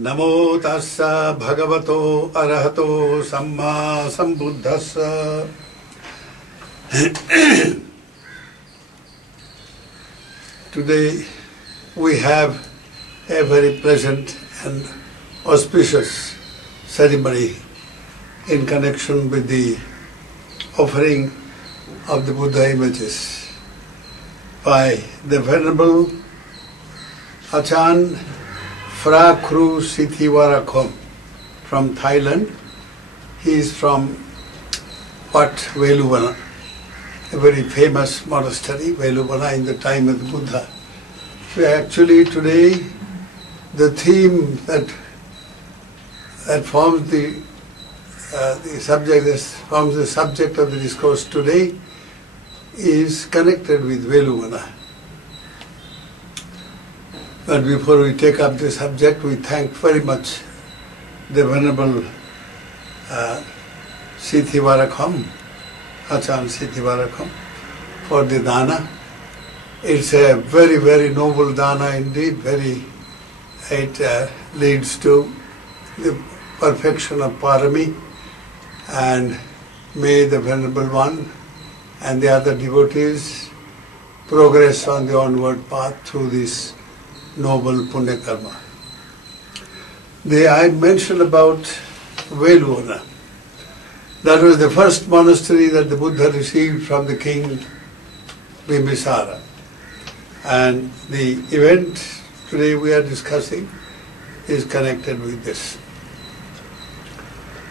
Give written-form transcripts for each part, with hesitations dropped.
Namo tassa bhagavato arahato samma sambuddhassa. Today we have a very pleasant and auspicious ceremony in connection with the offering of the Buddha images by the Venerable Acharya Buddharakkhita from Thailand. He is from Wat Veluvana, a very famous monastery, Veluvana, in the time of the Buddha. So actually today the theme that forms the subject of the discourse today is connected with Veluvana. But before we take up the subject, we thank very much the Venerable Acharya Buddharakkhita for the dana. It's a very, very noble dana indeed. It leads to the perfection of parami, and may the Venerable One and the other devotees progress on the onward path through this noble punya karma. I mentioned about Veluvana. That was the first monastery that the Buddha received from the king Bimbisara. And the event today we are discussing is connected with this.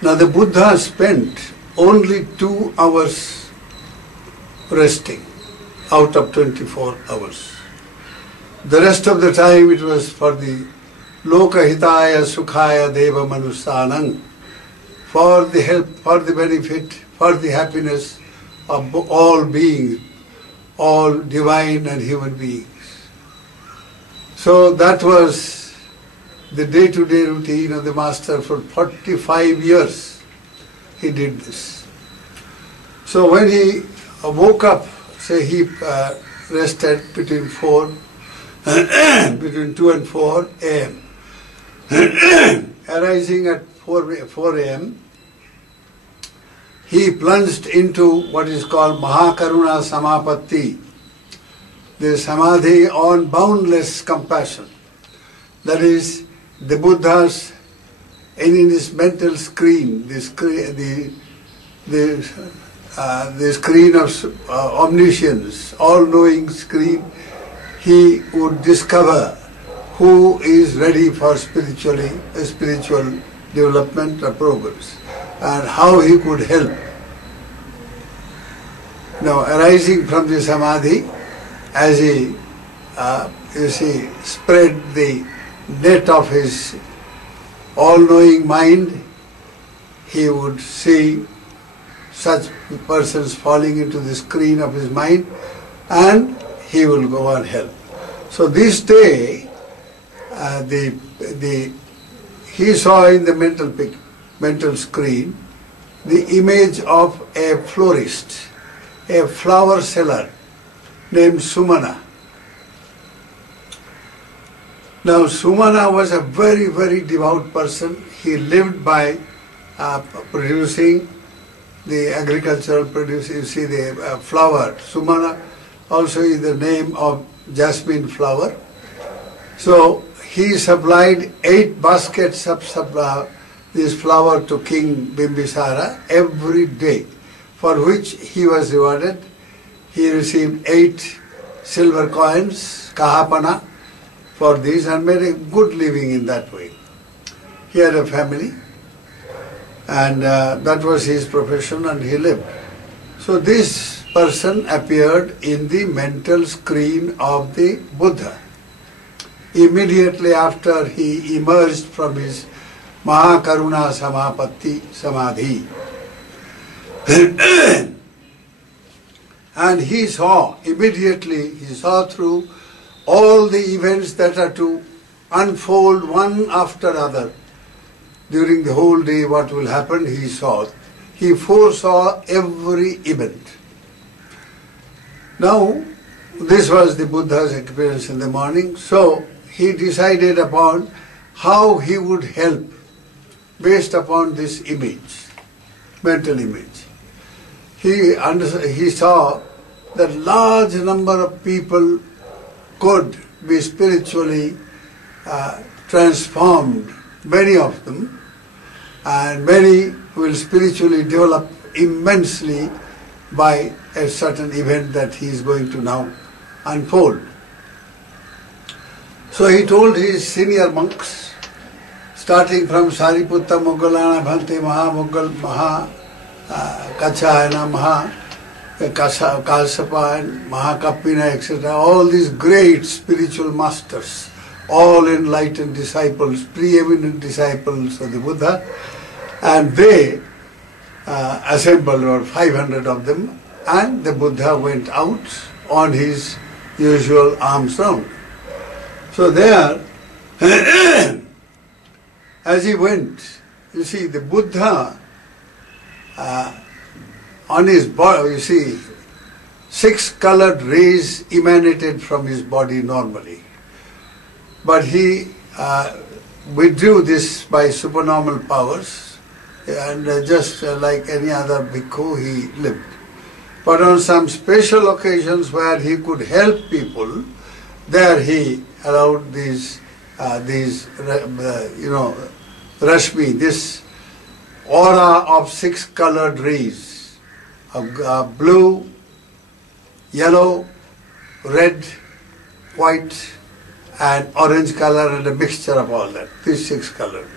Now the Buddha spent only 2 hours resting out of 24 hours. The rest of the time it was for the lokahitaya sukhaya deva manusanang, for the help, for the benefit, for the happiness of all beings, all divine and human beings. So that was the day-to-day routine of the Master. For 45 years he did this. So when he woke up, say he rested between 2 and 4 a.m. Arising at 4 a.m., he plunged into what is called Maha samapatti, the samadhi on boundless compassion. That is, the Buddha's, in his mental screen, the screen of omniscience, all-knowing screen, he would discover who is ready for spiritual development or progress, and how he could help. Now, arising from the samadhi, as he, spread the net of his all-knowing mind, he would see such persons falling into the screen of his mind, and he will go and help. So this day, he saw in the mental screen the image of a florist, a flower seller named Sumana. Now Sumana was a very, very devout person. He lived by producing the agricultural produce. You see the flower. Sumana also is the name of jasmine flower. So he supplied 8 baskets of this flower to King Bimbisara every day, for which he was rewarded. He received 8 silver coins, kahapana, for this, and made a good living in that way. He had a family, and that was his profession, and he lived. So this person appeared in the mental screen of the Buddha immediately after he emerged from his Maha samapatti samadhi. And he saw through all the events that are to unfold one after other during the whole day. What will happen, he foresaw every event. Now, this was the Buddha's experience in the morning, so he decided upon how he would help based upon this image, mental image. He saw that large number of people could be spiritually transformed, many of them, and many will spiritually develop immensely by a certain event that he is going to now unfold. So he told his senior monks, starting from Sariputta, Moggallana, Bhante, Maha, Maha, Kachayana, Maha, Kalsapa, and Mahakappina, etc., all these great spiritual masters, all enlightened disciples, preeminent disciples of the Buddha, and they assembled about 500 of them, and the Buddha went out on his usual alms round. So there, as he went, you see, the Buddha, on his body, you see, 6 colored rays emanated from his body normally. But he withdrew this by supernormal powers, and just like any other bhikkhu, he lived. But on some special occasions where he could help people, there he allowed these rashmi, this aura of 6 colored rays, of blue, yellow, red, white, and orange color, and a mixture of all that, these 6 colored.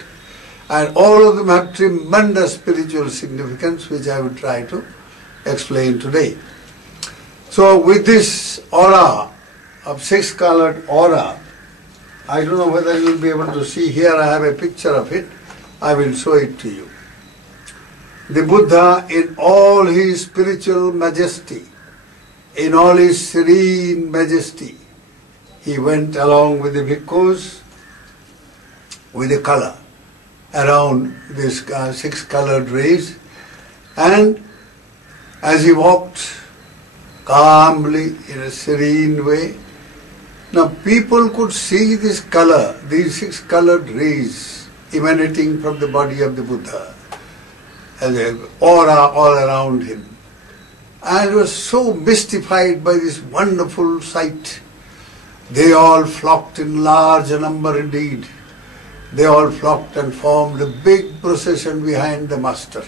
And all of them have tremendous spiritual significance, which I will try to explain today. So with this aura, of 6 colored aura, I don't know whether you will be able to see here, I have a picture of it, I will show it to you. The Buddha in all his spiritual majesty, in all his serene majesty, he went along with the bhikkhus with a color around this 6 colored rays, and as he walked calmly in a serene way, now people could see this color, these 6 colored rays emanating from the body of the Buddha, as an aura all around him. And was so mystified by this wonderful sight. They all flocked in large number indeed. They all flocked and formed a big procession behind the master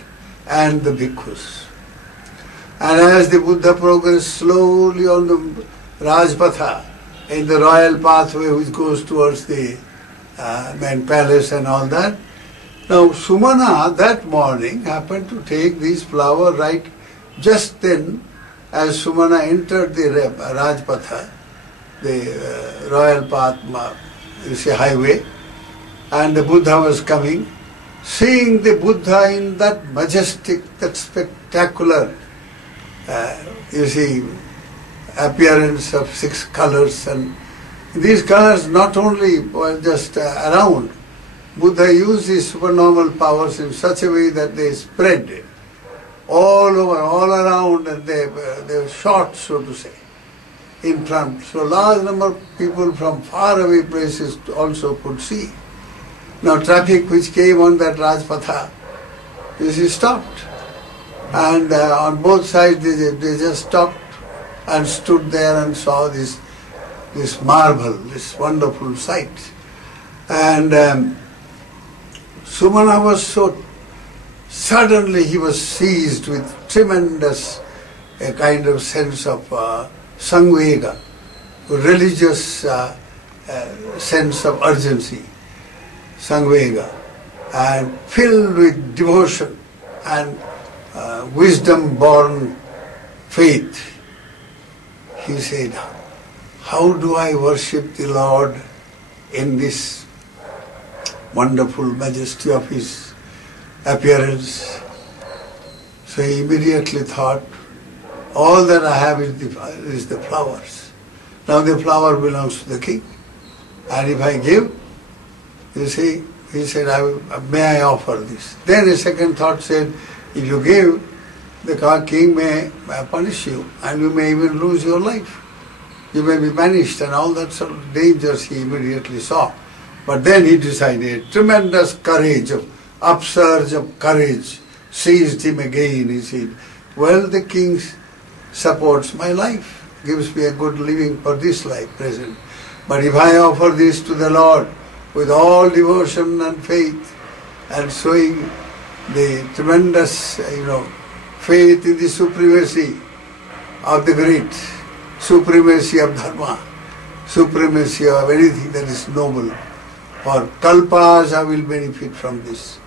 and the bhikkhus. And as the Buddha progressed slowly on the Rajpatha, in the royal pathway which goes towards the main palace and all that, now Sumana that morning happened to take these flowers right just then as Sumana entered the Rajpatha, the royal path, you see, highway, and the Buddha was coming. Seeing the Buddha in that majestic, that spectacular, you see, appearance of 6 colors, and these colors not only were just around, Buddha used his supernormal powers in such a way that they spread all over, all around, and they were short, so to say, in front. So large number of people from far away places also could see. Now traffic which came on that Rajpatha, you see, stopped. And on both sides they just stopped and stood there and saw this marvel, this wonderful sight. And Sumana was so, suddenly he was seized with tremendous a kind of sense of samvega, religious sense of urgency, samvega, and filled with devotion and wisdom-born faith. He said, how do I worship the Lord in this wonderful majesty of His appearance? So he immediately thought, all that I have is the flowers. Now the flower belongs to the king. And if I give, you see, he said, may I offer this? Then a second thought said, if you give, the king may punish you and you may even lose your life. You may be banished, and all that sort of dangers he immediately saw. But then he decided, tremendous courage, upsurge of courage seized him again. He said, well, the king supports my life, gives me a good living for this life present. But if I offer this to the Lord with all devotion and faith and showing the tremendous, faith in the supremacy of the great, supremacy of Dhamma, supremacy of anything that is noble, for kalpas I will benefit from this.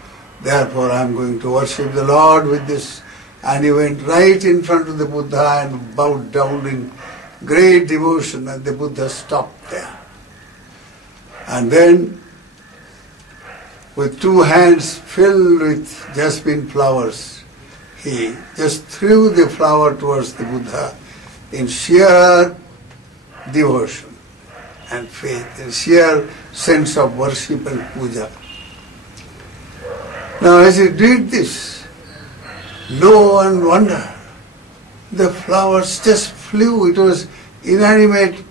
Therefore I am going to worship the Lord with this. And he went right in front of the Buddha and bowed down in great devotion, and the Buddha stopped there. And then, with two hands filled with jasmine flowers, he just threw the flower towards the Buddha in sheer devotion and faith, in sheer sense of worship and puja. Now as he did this, lo and wonder, the flowers just flew. It was inanimate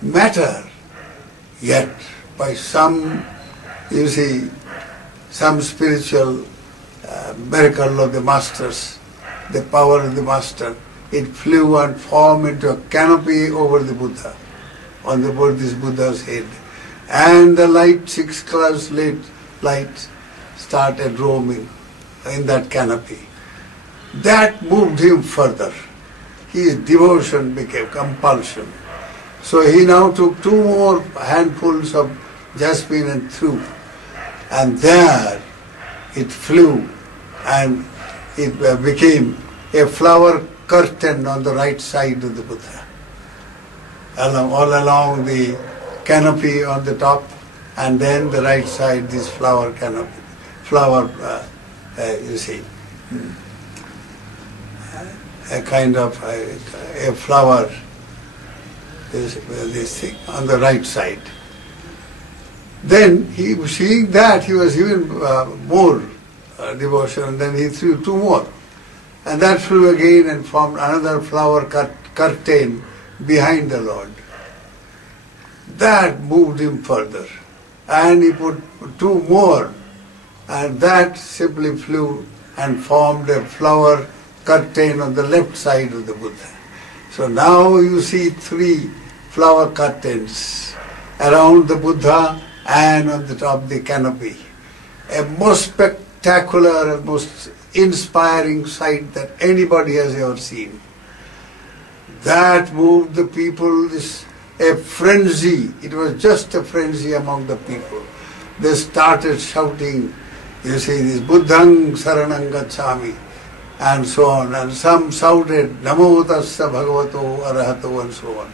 matter. Yet by some, some spiritual miracle of the masters, the power of the master, it flew and formed into a canopy over the Buddha, on this Buddha's head. And the light, 6 colors light started roaming in that canopy. That moved him further. His devotion became compulsion. So he now took 2 more handfuls of jasmine and threw. And there it flew and it became a flower curtain on the right side of the Buddha. All along the canopy on the top, and then the right side, this flower canopy. A kind of a flower, this thing on the right side. Then seeing that, he was even more devotion, and then he threw 2 more. And that flew again and formed another flower curtain behind the Lord. That moved him further. And he put 2 more, and that simply flew and formed a flower curtain on the left side of the Buddha. So now you see 3 flower curtains around the Buddha and on the top of the canopy. A most spectacular and most inspiring sight that anybody has ever seen. That moved the people, a frenzy. It was just a frenzy among the people. They started shouting, this Buddhang Saranang Gacchami, and so on. And some shouted, Namo Tassa Bhagavato Arahato, and so on.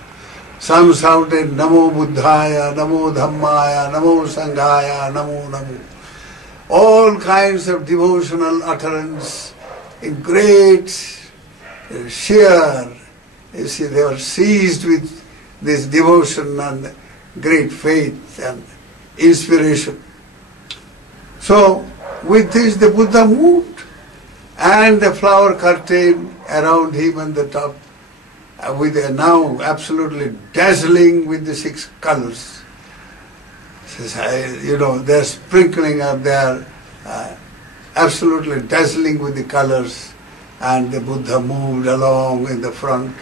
Some shouted, Namo Buddhaya, Namo Dhammaya, Namo Sanghaya, Namo Namo. All kinds of devotional utterance in great sheer. They were seized with this devotion and great faith and inspiration. So, with this the Buddha moved, and the flower curtain around him on the top, now absolutely dazzling with the 6 colors. They're sprinkling up there, absolutely dazzling with the colors, and the Buddha moved along in the front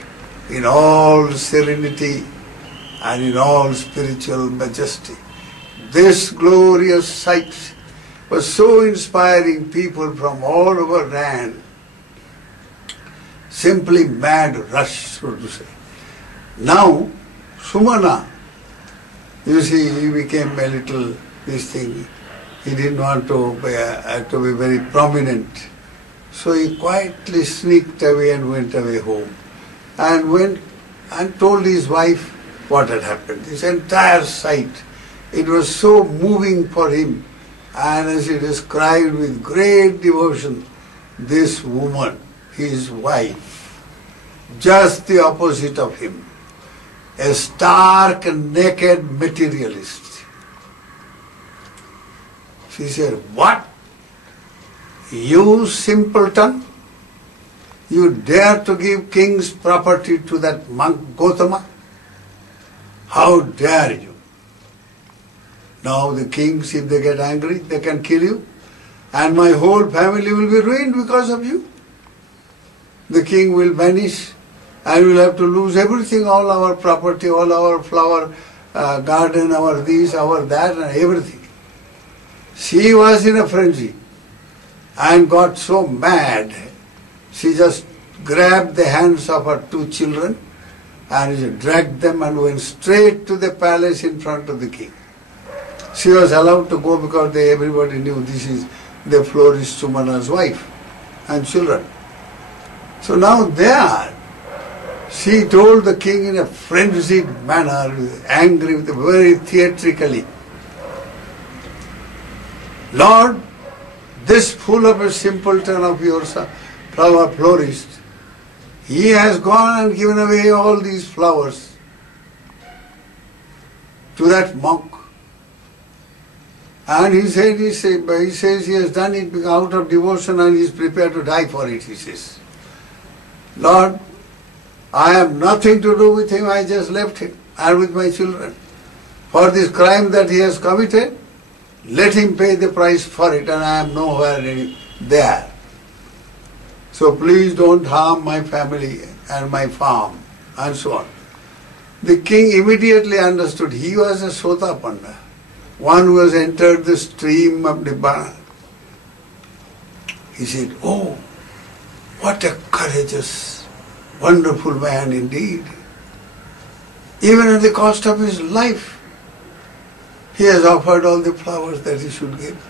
in all serenity and in all spiritual majesty. This glorious sight was so inspiring. People from all over ran. Simply mad rush, so to say. Now, Sumana, he became a little, he didn't want to be very prominent. So he quietly sneaked away and went away home. And went and told his wife what had happened. This entire sight, it was so moving for him. And as he described with great devotion, this woman, his wife, just the opposite of him, a stark and naked materialist. She said, what? You simpleton? You dare to give king's property to that monk Gautama? How dare you? Now the kings, if they get angry, they can kill you, and my whole family will be ruined because of you. The king will vanish, and we'll have to lose everything, all our property, all our flower garden, our this, our that, and everything. She was in a frenzy and got so mad, she just grabbed the hands of her two children and she dragged them and went straight to the palace in front of the king. She was allowed to go because everybody knew this is the florist Sumana's wife and children. So now there, she told the king in a frenzied manner, angry, very theatrically, Lord, this fool of a simpleton of yours, flower florist, he has gone and given away all these flowers to that monk. And he says he has done it out of devotion and he is prepared to die for it, he says. Lord, I have nothing to do with him, I just left him and with my children. For this crime that he has committed, let him pay the price for it, and I am nowhere there. So please don't harm my family and my farm, and so on. The king immediately understood he was a Sotapanda, one who has entered the stream of Nibbana. He said, oh, what a courageous, wonderful man indeed. Even at the cost of his life, he has offered all the flowers that he should give.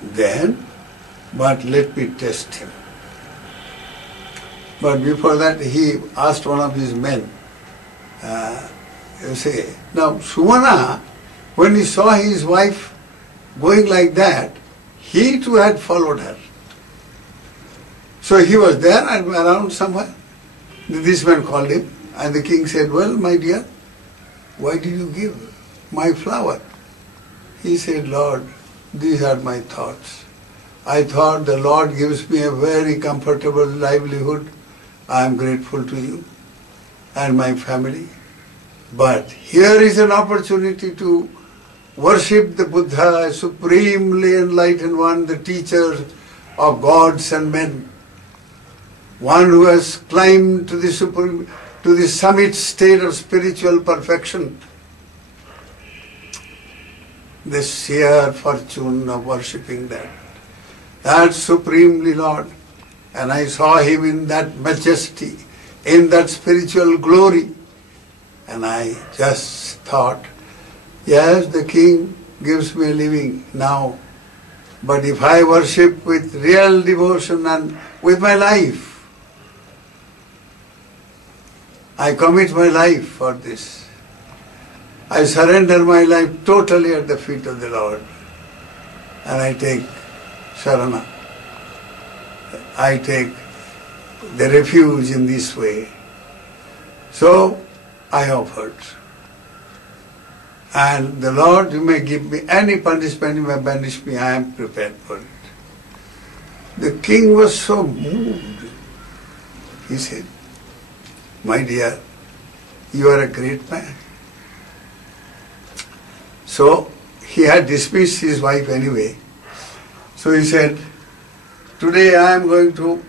Then, but let me test him. But before that, he asked one of his men, now Sumana, when he saw his wife going like that, he too had followed her. So he was there and around somewhere. This man called him, and the king said, well, my dear, why did you give my flower? He said, Lord, these are my thoughts. I thought the Lord gives me a very comfortable livelihood. I am grateful to you and my family. But here is an opportunity to worship the Buddha, supremely enlightened one, the teacher of gods and men, one who has climbed to the summit state of spiritual perfection. The sheer fortune of worshipping that. That supremely Lord. And I saw him in that majesty, in that spiritual glory. And I just thought, yes, the king gives me a living now. But if I worship with real devotion and with my life, I commit my life for this. I surrender my life totally at the feet of the Lord. And I take Sharana. I take the refuge in this way. So I offered. And the Lord, you may give me any punishment, you may banish me, I am prepared for it. The king was so moved. He said, my dear, you are a great man. So he had dismissed his wife anyway. So he said, today I am going to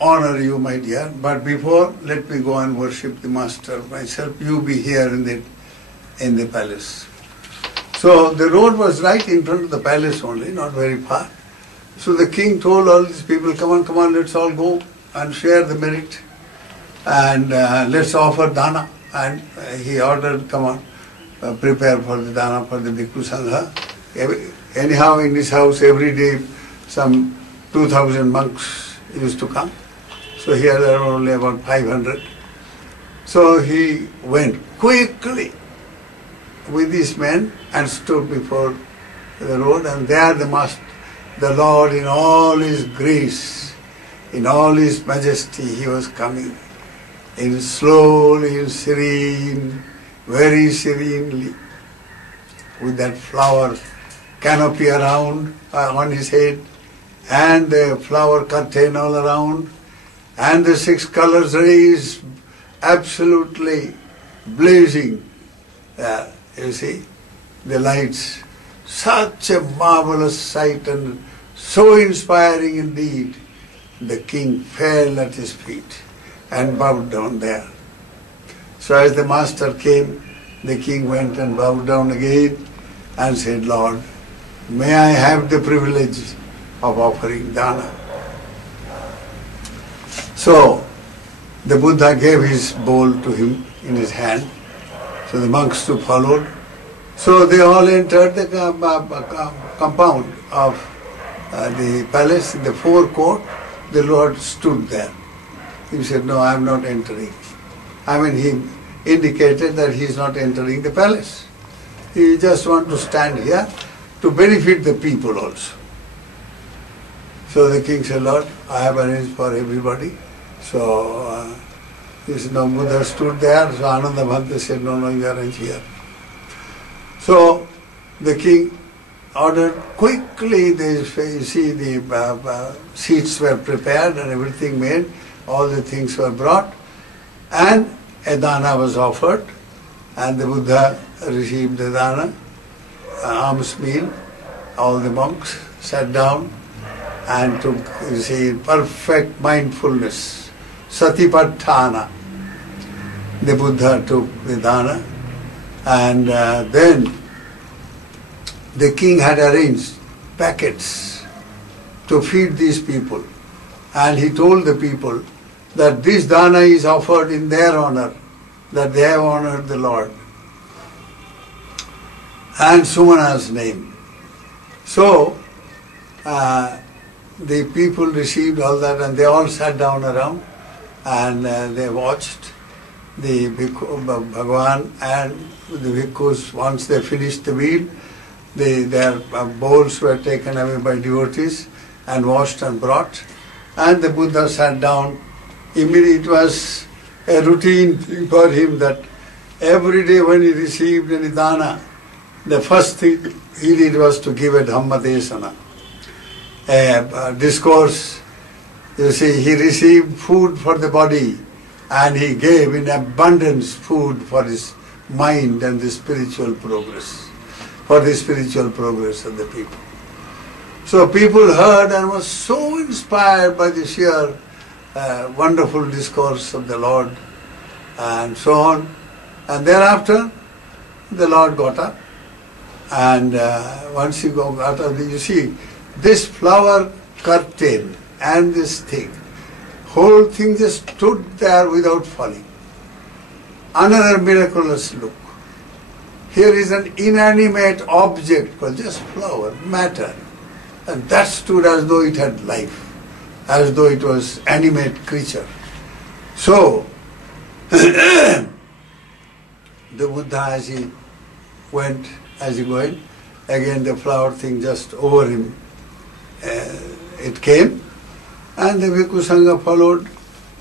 honor you, my dear, but before, let me go and worship the master myself. You be here in the palace. So the road was right in front of the palace only, not very far. So the king told all these people, come on, let's all go and share the merit. And let's offer dana. And he ordered, come on, prepare for the dana for the Bhikkhu Sangha. Anyhow, in his house every day some 2,000 monks used to come. So here there were only about 500. So he went quickly with these men and stood before the road, and there the Lord in all his grace, in all his majesty, he was coming. In slowly, in serene, very serenely, with that flower canopy around on his head, and the flower curtain all around, and the 6 colors rays absolutely blazing you see, the lights. Such a marvelous sight and so inspiring indeed. The king fell at his feet and bowed down there. So as the master came, the king went and bowed down again and said, Lord, may I have the privilege of offering dana. So the Buddha gave his bowl to him in his hand. So the monks too followed. So they all entered the compound of the palace, in the forecourt. The Lord stood there. He said, no, I am not entering. I mean, he indicated that he is not entering the palace. He just wants to stand here to benefit the people also. So the king said, Lord, I have arranged for everybody. So he said, no, Buddha stood there. So Ananda Bhante said, no, you arrange here. So the king ordered quickly, you see the seats were prepared and everything made, all the things were brought, and a dana was offered, and the Buddha received the dana, alms meal. All the monks sat down and took, you see, perfect mindfulness, satipatthana. The Buddha took the dana, and then the king had arranged packets to feed these people. And he told the people that this dana is offered in their honor, that they have honored the Lord. And Sumana's name. So, the people received all that and they all sat down around and they watched the Bhagavan and the bhikkhus. Once they finished the meal, their bowls were taken away by devotees and washed and brought. And the Buddha sat down. Immediately it was a routine thing for him that every day when he received any dana, the first thing he did was to give a Dhamma desana, a discourse. You see, he received food for the body and he gave in abundance food for his mind and the spiritual progress, for the spiritual progress of the people. So people heard and were so inspired by the sheer wonderful discourse of the Lord and so on. And thereafter, the Lord got up and once he got up, you see, this flower curtain and this thing, whole thing just stood there without falling. Another miraculous look. Here is an inanimate object called just flower, matter, and that stood as though it had life, as though it was animate creature. So, the Buddha as he went, again the flower thing just over him, it came, and the Bhikkhu Sangha followed,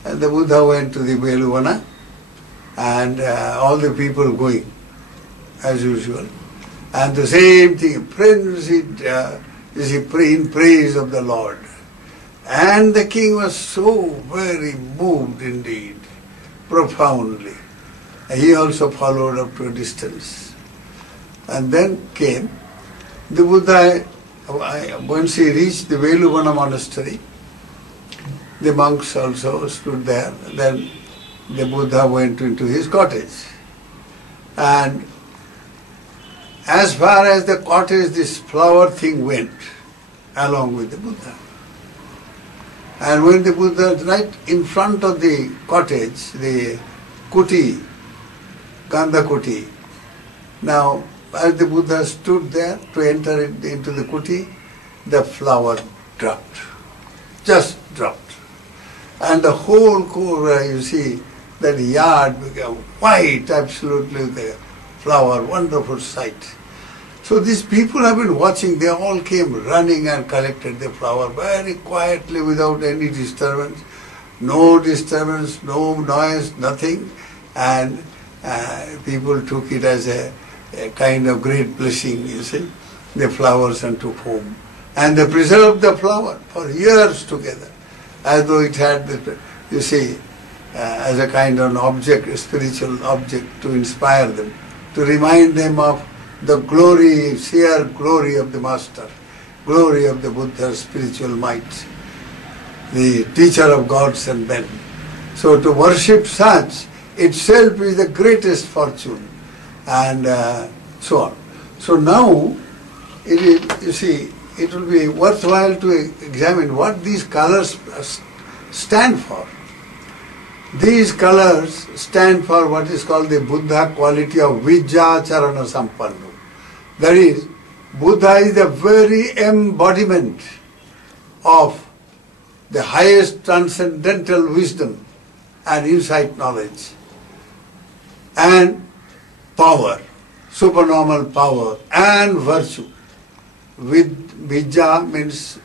and the Buddha went to the Veluvana, and all the people going, as usual. And the same thing, frenzied, in praise of the Lord. And the king was so very moved indeed, profoundly. He also followed up to a distance. And then came the Buddha, once he reached the Veluvana monastery, the monks also stood there. Then the Buddha went into his cottage. And as far as the cottage, this flower thing went along with the Buddha. And when the Buddha, right in front of the cottage, the kuti, Gandha kuti, now as the Buddha stood there to enter into the kuti, the flower dropped, just dropped. And the whole core, you see, that yard became white, absolutely, the flower, wonderful sight. So these people have been watching, they all came running and collected the flower very quietly without any disturbance, no noise, nothing. And people took it as a kind of great blessing, you see, the flowers, and took home. And they preserved the flower for years together, as though it had, as a kind of an object, a spiritual object to inspire them to remind them of the glory, sheer glory of the Master, glory of the Buddha's spiritual might, the teacher of gods and men. So to worship such itself is the greatest fortune, and so on. So now, it is, you see, it will be worthwhile to examine what these colors stand for. These colors stand for what is called the Buddha quality of Vijjacharana Sampanno. That is, Buddha is the very embodiment of the highest transcendental wisdom and insight knowledge and power, supernormal power and virtue. With Vijja means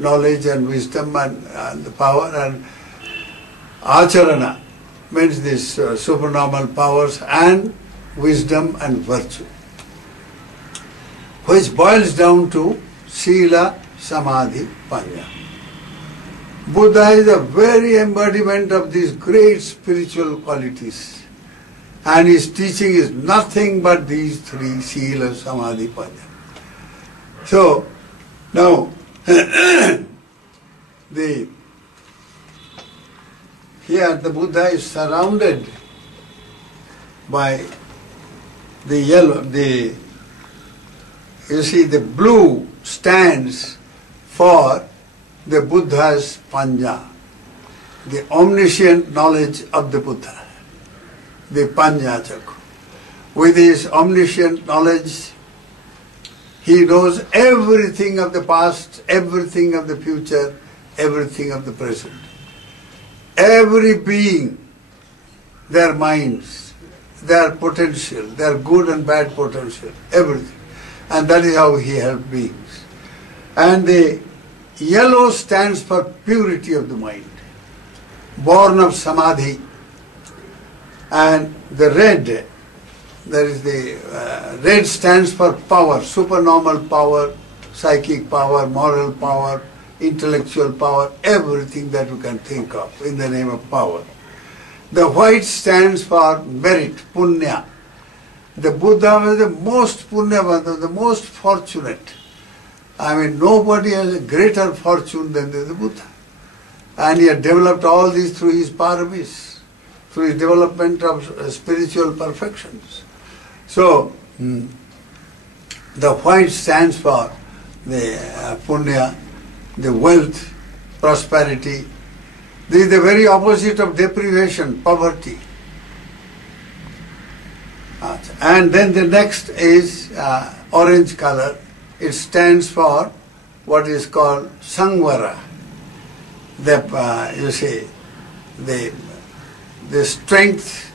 knowledge and wisdom and the power, and Acharana means this supernormal powers and wisdom and virtue, which boils down to Sila, Samadhi, Panya. Buddha is the very embodiment of these great spiritual qualities, and his teaching is nothing but these three: Sila, Samadhi, Panya. So, now, here the Buddha is surrounded by the yellow, you see the blue stands for the Buddha's Panya, the omniscient knowledge of the Buddha, the Panya Chakra. With his omniscient knowledge, he knows everything of the past, everything of the future, everything of the present. Every being, their minds, their potential, their good and bad potential, everything. And that is how he helps beings. And the yellow stands for purity of the mind, born of Samadhi. And the red, that is the red stands for power, supernormal power, psychic power, moral power, intellectual power, everything that you can think of in the name of power. The white stands for merit, punya. The Buddha was the most punyavanta, the most fortunate. I mean, nobody has a greater fortune than the Buddha. And he had developed all these through his paramis, through his development of spiritual perfections. So, the white stands for the punya, the wealth, prosperity. This is the very opposite of deprivation, poverty. And then the next is orange color. It stands for what is called Sangvara. You see, the strength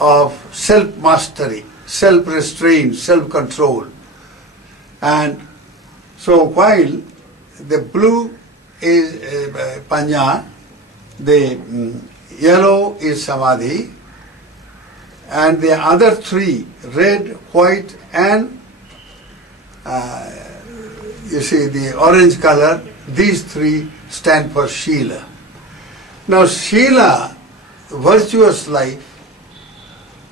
of self-mastery, self-restraint, self-control. And so while the blue is Panya, the yellow is Samadhi, and the other three, red, white and you see the orange color, these three stand for Shila. Now Shila, virtuous life,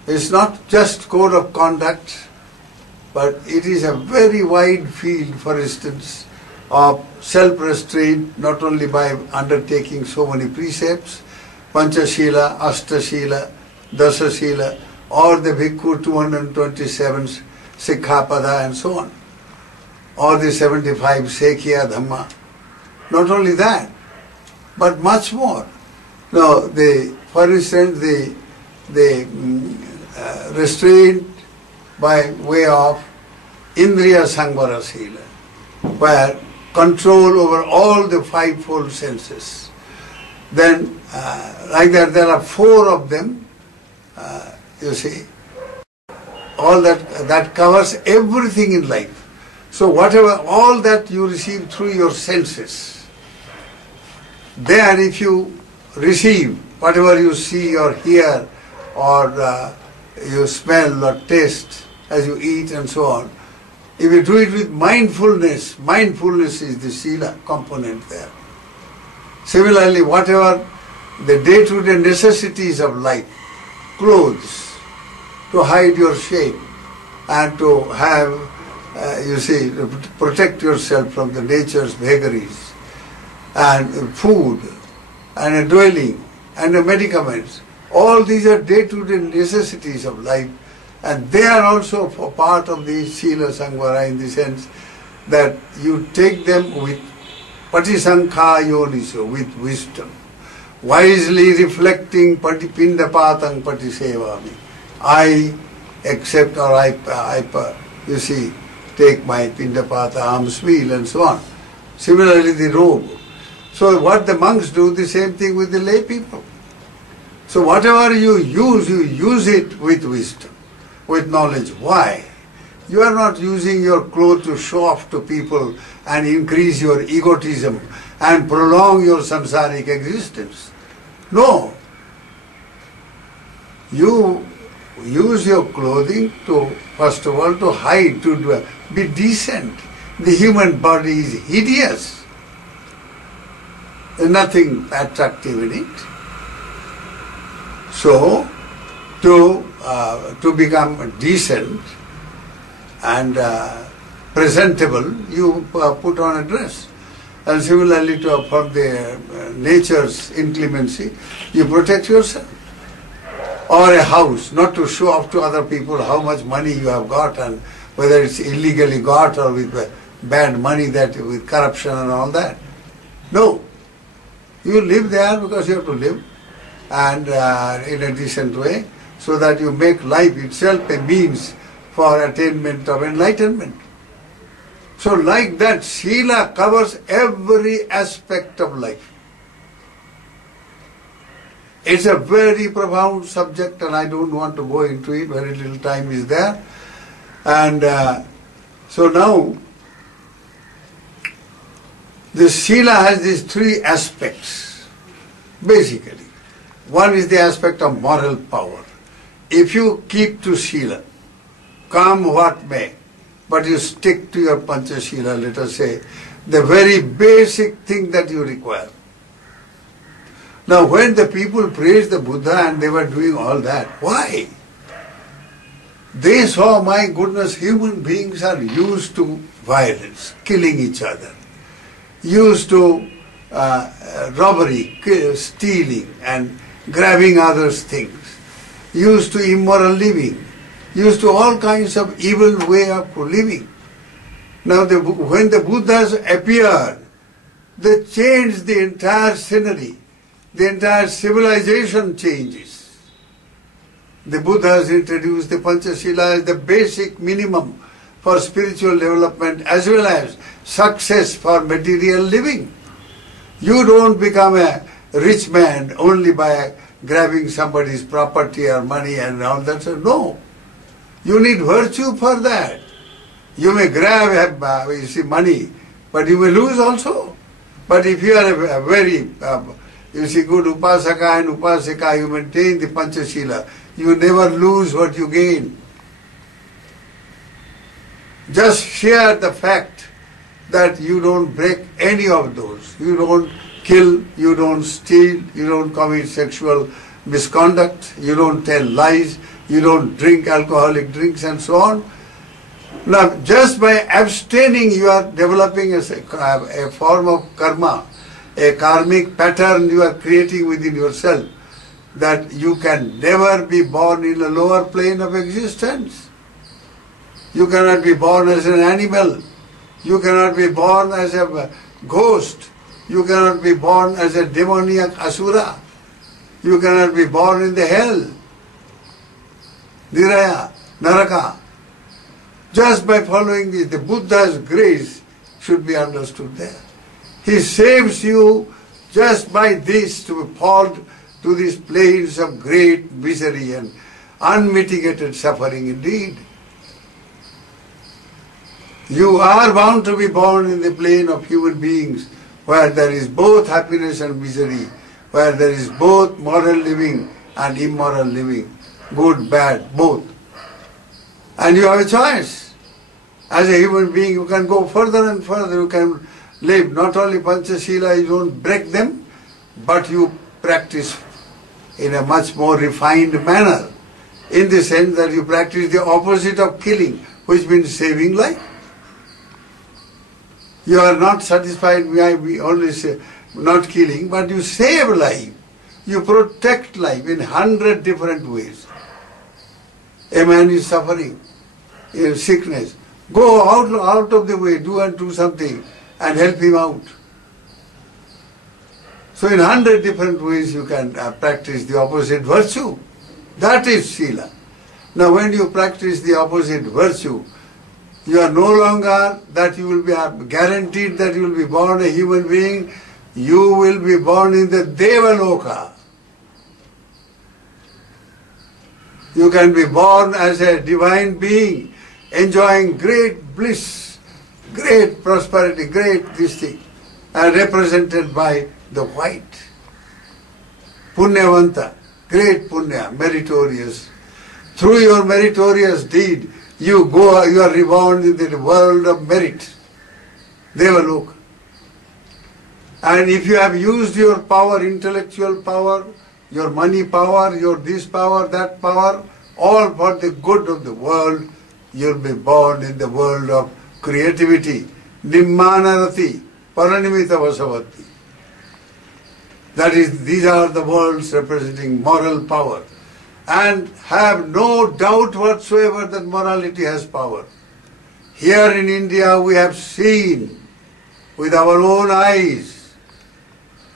is not just code of conduct, but it is a very wide field, for instance, of self-restraint, not only by undertaking so many precepts, Panchashila, Ashtashila, Dasashila, or the Bhikkhu 227 Sikkhapada and so on, or the 75 Sekhiya Dhamma. Not only that, but much more. Now, for instance, the restraint by way of Indriya Sangvara Sila, where control over all the fivefold senses. Then, like that, there are four of them, you see. All that covers everything in life. So whatever, all that you receive through your senses, there if you receive whatever you see or hear or you smell or taste as you eat and so on, if you do it with mindfulness, mindfulness is the Sila component there. Similarly, whatever the day-to-day necessities of life, clothes, to hide your shame and to have, to protect yourself from the nature's vagaries, and food, and a dwelling, and a medicaments. All these are day-to-day necessities of life, and they are also a part of the Sila Sangvara in the sense that you take them with patisankha yoniso, with wisdom, wisely reflecting patipindapatang patisevami. I accept, or I take my pindapata, alms meal, and so on. Similarly, the robe. So what the monks do, the same thing with the lay people. So whatever you use it with wisdom, with knowledge. Why? You are not using your clothes to show off to people and increase your egotism and prolong your samsaric existence. No. You use your clothing to, first of all, to hide, to be decent. The human body is hideous. There's nothing attractive in it. So, to become decent and presentable, you put on a dress. And similarly, from the nature's inclemency, you protect yourself. Or a house, not to show off to other people how much money you have got, and whether it's illegally got or with bad money, that with corruption and all that. No. You live there because you have to live, and in a decent way, so that you make life itself a means for attainment of enlightenment. So like that, Sila covers every aspect of life. It's a very profound subject, and I don't want to go into it, very little time is there. And so now, the Sila has these three aspects, basically. One is the aspect of moral power. If you keep to Sila, come what may, but you stick to your Panchashila, let us say, the very basic thing that you require. Now when the people praised the Buddha and they were doing all that, why? They saw, my goodness, human beings are used to violence, killing each other, used to robbery, stealing and grabbing others' things, used to immoral living, used to all kinds of evil way of living. Now when the Buddhas appeared, they changed the entire scenery. The entire civilization changes. The Buddhas introduced the Panchashila as the basic minimum for spiritual development as well as success for material living. You don't become a rich man only by grabbing somebody's property or money and all that. So no. You need virtue for that. You may grab money, but you may lose also. But if you are a very good upasaka and upasika, you maintain the Panchashila, you never lose what you gain. Just share the fact that you don't break any of those. You don't kill, you don't steal, you don't commit sexual misconduct, you don't tell lies, you don't drink alcoholic drinks and so on. Now, just by abstaining, you are developing a form of karma, a karmic pattern you are creating within yourself, that you can never be born in a lower plane of existence. You cannot be born as an animal. You cannot be born as a ghost. You cannot be born as a demoniac asura. You cannot be born in the hell, niraya, naraka. Just by following this, the Buddha's grace should be understood there. He saves you just by this to fall to these plains of great misery and unmitigated suffering indeed. You are bound to be born in the plane of human beings where there is both happiness and misery, where there is both moral living and immoral living, good, bad, both. And you have a choice. As a human being, you can go further and further. You can live not only Panchashila, you don't break them, but you practice in a much more refined manner. in the sense that you practice the opposite of killing, which means saving life. You are not satisfied by only not killing, but you save life. You protect life in 100 different ways. A man is suffering, sickness. Go out of the way, do something and help him out. So in 100 different ways you can practice the opposite virtue. That is Sila. Now when you practice the opposite virtue, you are no longer that you will be guaranteed that you will be born a human being. You will be born in the Devaloka. You can be born as a divine being, enjoying great bliss, great prosperity, great this thing, and represented by the white. Punyavanta, great punya, meritorious. Through your meritorious deed, you are reborn in the world of merit, Devaloka. And if you have used your power, intellectual power, your money power, your this power, that power, all for the good of the world, you'll be born in the world of creativity, Nimmanarati, Paranimita Vasavati. That is, these are the worlds representing moral power. And have no doubt whatsoever that morality has power. Here in India we have seen with our own eyes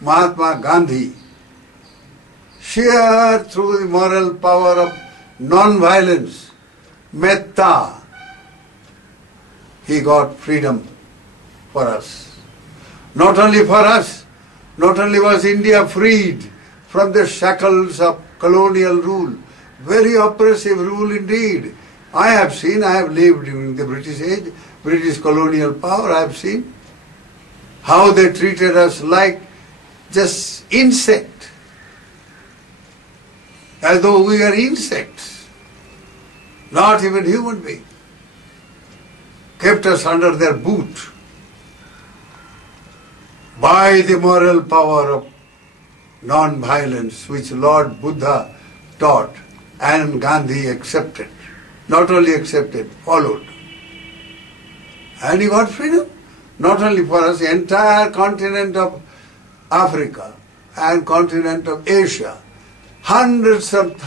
Mahatma Gandhi, sheer through the moral power of non-violence, metta, he got freedom for us. Not only for us, not only was India freed from the shackles of colonial rule, very oppressive rule indeed. I have lived during the British age, British colonial power, I have seen how they treated us like just insect, as though we are insects, not even human beings. Kept us under their boot. By the moral power of non-violence which Lord Buddha taught and Gandhi accepted, not only accepted, followed. And he got freedom, not only for us, the entire continent of Africa and continent of Asia. Hundreds of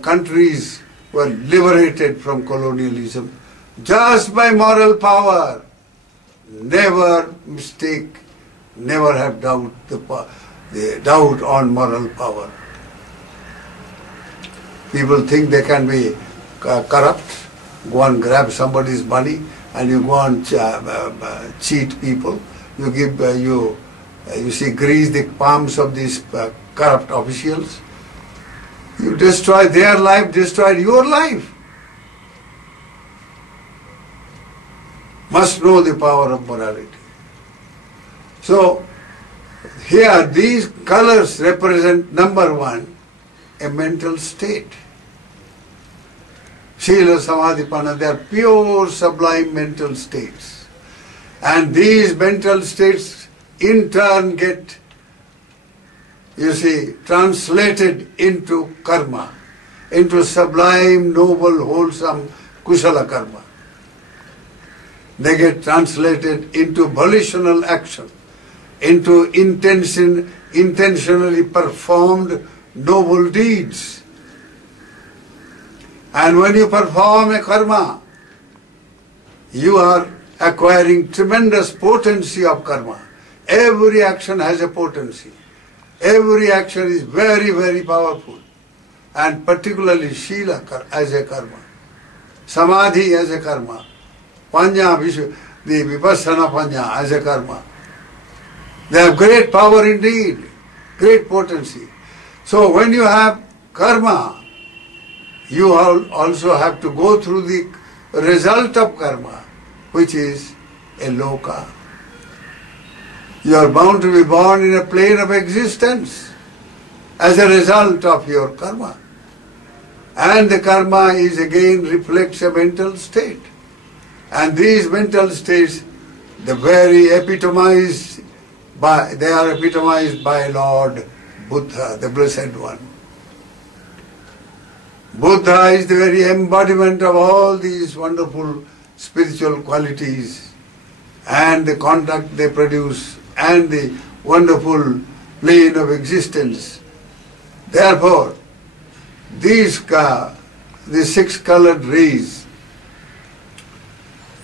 countries were liberated from colonialism just by moral power. Never mistake, never have doubt the doubt on moral power. People think they can be corrupt, go and grab somebody's money and you go and cheat people. You give you grease the palms of these corrupt officials. You destroy their life, destroy your life. Must know the power of morality. So, here these colors represent, number one, a mental state. Sila, Samadhi, Pana, they are pure, sublime mental states. And these mental states in turn get, translated into karma, into sublime, noble, wholesome, kusala karma. They get translated into volitional action, into intentionally performed noble deeds. And when you perform a karma, you are acquiring tremendous potency of karma. Every action has a potency. Every action is very, very powerful. And particularly Shila as a karma, Samadhi as a karma, Panya, the Vipassana Panya as a karma. They have great power indeed, great potency. So when you have karma, you also have to go through the result of karma, which is a loka. You are bound to be born in a plane of existence as a result of your karma. And the karma is again reflects a mental state. And these mental states, they are epitomized by Lord Buddha, the Blessed One. Buddha is the very embodiment of all these wonderful spiritual qualities and the conduct they produce and the wonderful plane of existence. Therefore, these 6 colored rays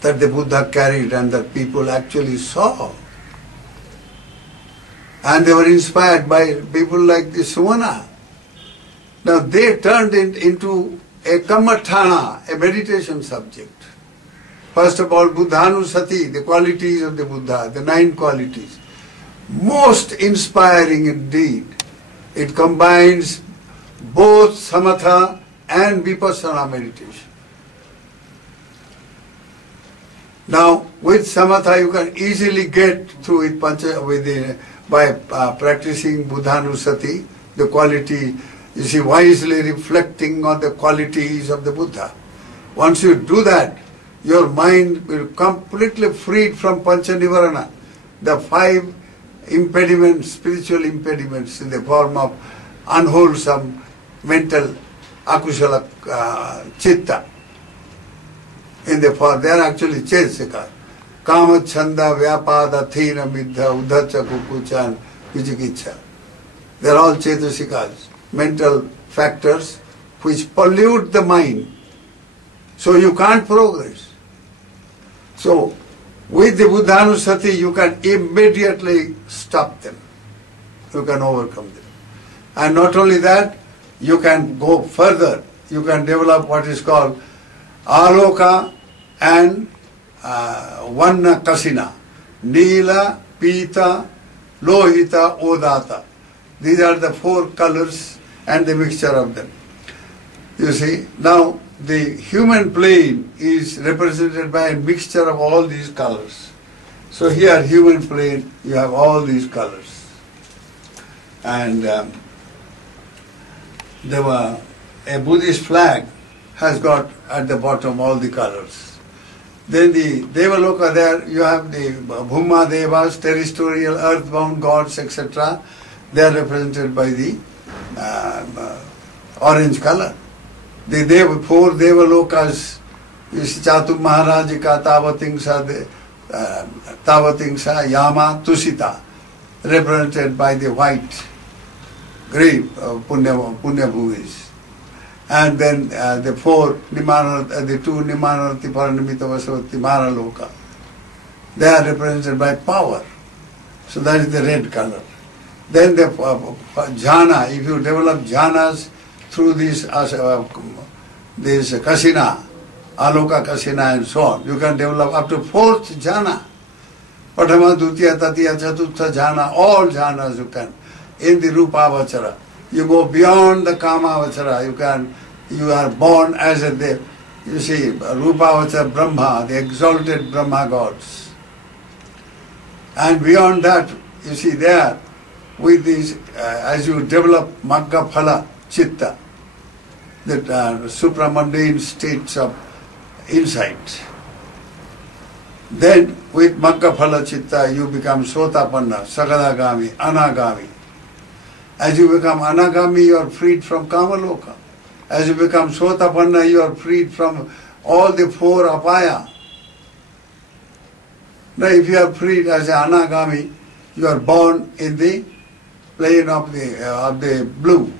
that the Buddha carried and that people actually saw, and they were inspired by people like the Sumana. Now they turned it into a Kammatthana, a meditation subject. First of all, Buddhanusati, the qualities of the Buddha, the 9 qualities. Most inspiring indeed. It combines both samatha and vipassana meditation. Now, with samatha you can easily get through it by practicing Buddhanusati, the quality, you see, wisely reflecting on the qualities of the Buddha. Once you do that, your mind will completely freed from Panchanivarana, the 5 impediments, spiritual impediments in the form of unwholesome mental akusala chitta. In the form, they are actually chesika. Kama chanda vyapada thina middha udhacha kukuchan vijikicha. They are all chetasikas, mental factors which pollute the mind. So you can't progress. So with the Buddhanusati you can immediately stop them. You can overcome them. And not only that, you can go further. You can develop what is called aloka and vanna kasina. Nila, pita, lohita, odata. These are the 4 colors and the mixture of them. You see, now the human plane is represented by a mixture of all these colors. So here, human plane, you have all these colors. And a Buddhist flag has got at the bottom all the colors. Then the Devaloka, there you have the Bhuma Devas, terrestrial, earthbound gods, etc. They are represented by the orange color. The 4 Devalokas is Chatu Maharajika, Tavatingsa, Yama, Tusita, represented by the white grape of Punya Bhumis. And then the 4 the 2 Nimanarati Paranimita Vasavati Maraloka, they are represented by power. So that is the red color. Then the jhana, if you develop jhanas through this kasina, aloka kasina and so on, you can develop up to 4th jhana. Patama, Dutiya, Tatiya, Chaturtha jhana, all jhanas you can. In the Rupavachara, you go beyond the Kamavachara, you are born as you see, Rupavachara Brahma, the exalted Brahma gods. And beyond that, you see there, with these, as you develop Magga Phala Chitta, that supramundane states of insight, then with Magga Phala Chitta you become Sotapanna, Sagadagami, Anagami. As you become Anagami, you are freed from Kamaloka. As you become Sotapanna, you are freed from all the 4 apaya. Now if you are freed as an Anagami, you are born in the plane of the blue.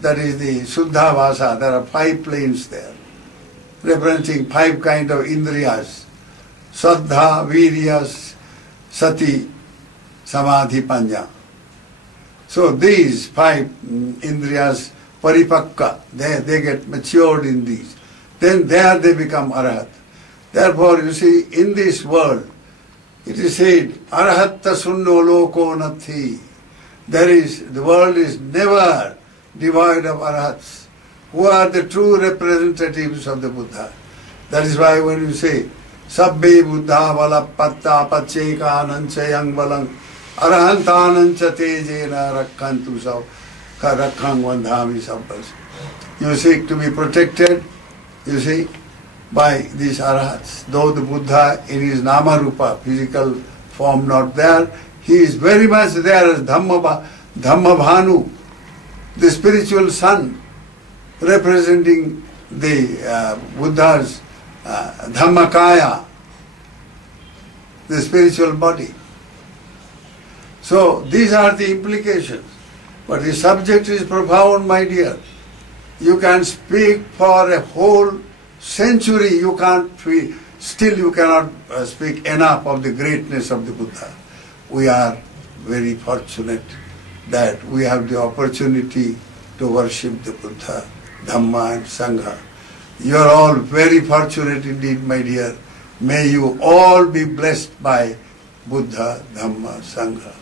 That is the Suddha Vasa. There are 5 planes there, representing 5 kind of Indriyas. Saddha, Viryas, Sati, Samadhi, Panya. So these 5 Indriyas, Paripakka, they get matured in these. Then there they become Arahat. Therefore, you see, in this world, it is said, Arahatta sunno loko nathi. The world is never devoid of Arahats, who are the true representatives of the Buddha. That is why when you say, Sabbe Buddha valapatta pacheka ananchayang valang arahantanancha tejena rakkantu sav rakhang vandhami sabbas. You seek to be protected, you see, by these Arahats. Though the Buddha in his Nama Rupa, physical form not there, he is very much there as Dhammabhanu, the spiritual sun. representing the Buddha's Dhammakaya, the spiritual body. So these are the implications. But the subject is profound, my dear. You can speak for a whole century, you can't still you cannot speak enough of the greatness of the Buddha. We are very fortunate that we have the opportunity to worship the Buddha, Dhamma and Sangha. You are all very fortunate indeed, my dear. May you all be blessed by Buddha, Dhamma, Sangha.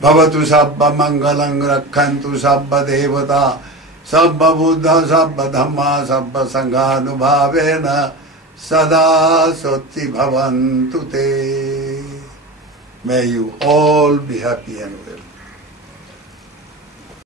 Bhavatu sabba mangalang rakkhantu sabba devata sabba Buddha sabba Dhamma sabba Sangha anubhavena sada soti bhavantu te. May you all be happy and well.